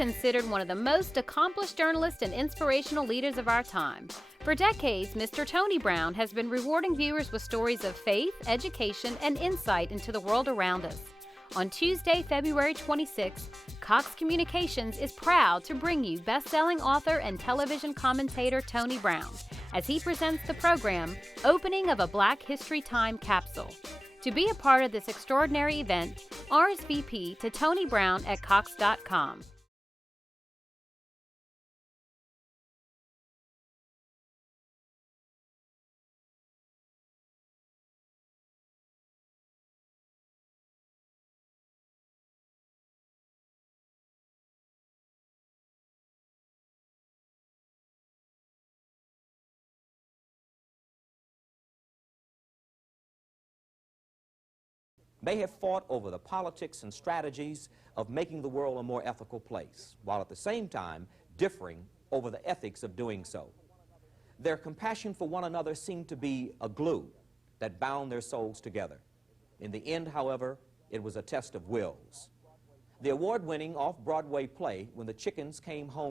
considered one of the most accomplished journalists and inspirational leaders of our time. For decades, Mr. Tony Brown has been rewarding viewers with stories of faith, education, and insight into the world around us. On Tuesday, February 26th, Cox Communications is proud to bring you best-selling author and television commentator Tony Brown as he presents the program, Opening of a Black History Time Capsule. To be a part of this extraordinary event, RSVP to Tony Brown at Cox.com. They have fought over the politics and strategies of making the world a more ethical place, while at the same time differing over the ethics of doing so. Their compassion for one another seemed to be a glue that bound their souls together. In the end, however, it was a test of wills. The award-winning off-Broadway play, When the Chickens Came Home,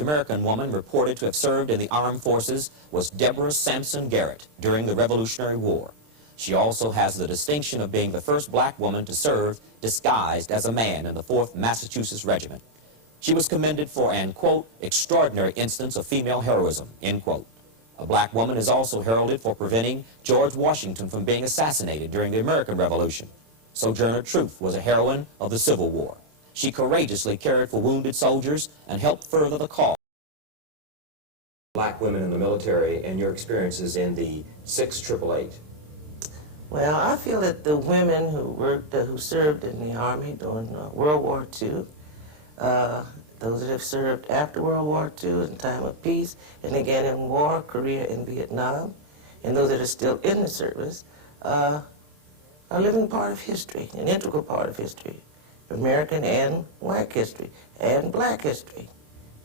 American woman reported to have served in the armed forces was Deborah Sampson Garrett during the Revolutionary War. She also has the distinction of being the first black woman to serve disguised as a man in the 4th Massachusetts Regiment. She was commended for an, quote, extraordinary instance of female heroism, end quote. A black woman is also heralded for preventing George Washington from being assassinated during the American Revolution. Sojourner Truth was a heroine of the Civil War. She courageously cared for wounded soldiers and helped further the cause. Black women in the military and your experiences in the 688. Well, I feel that the women who served in the Army during World War II, those that have served after World War II in time of peace, and again in war, Korea and Vietnam, and those that are still in the service, are a living part of history, an integral part of history. American and white history, and black history.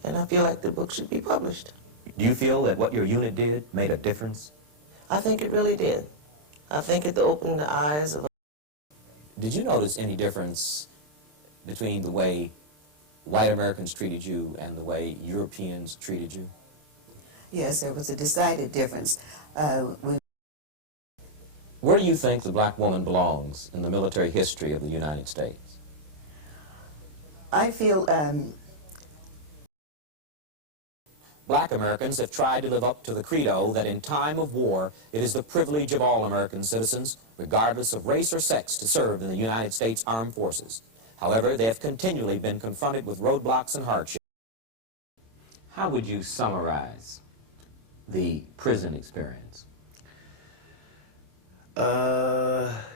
And I feel like the book should be published. Do you feel that what your unit did made a difference? I think it really did. I think it opened the eyes of... Did you notice any difference between the way white Americans treated you and the way Europeans treated you? Yes, there was a decided difference. Where do you think the black woman belongs in the military history of the United States? I feel Black Americans have tried to live up to the credo that in time of war, it is the privilege of all American citizens, regardless of race or sex, to serve in the United States Armed Forces. However, they have continually been confronted with roadblocks and hardships. How would you summarize the prison experience?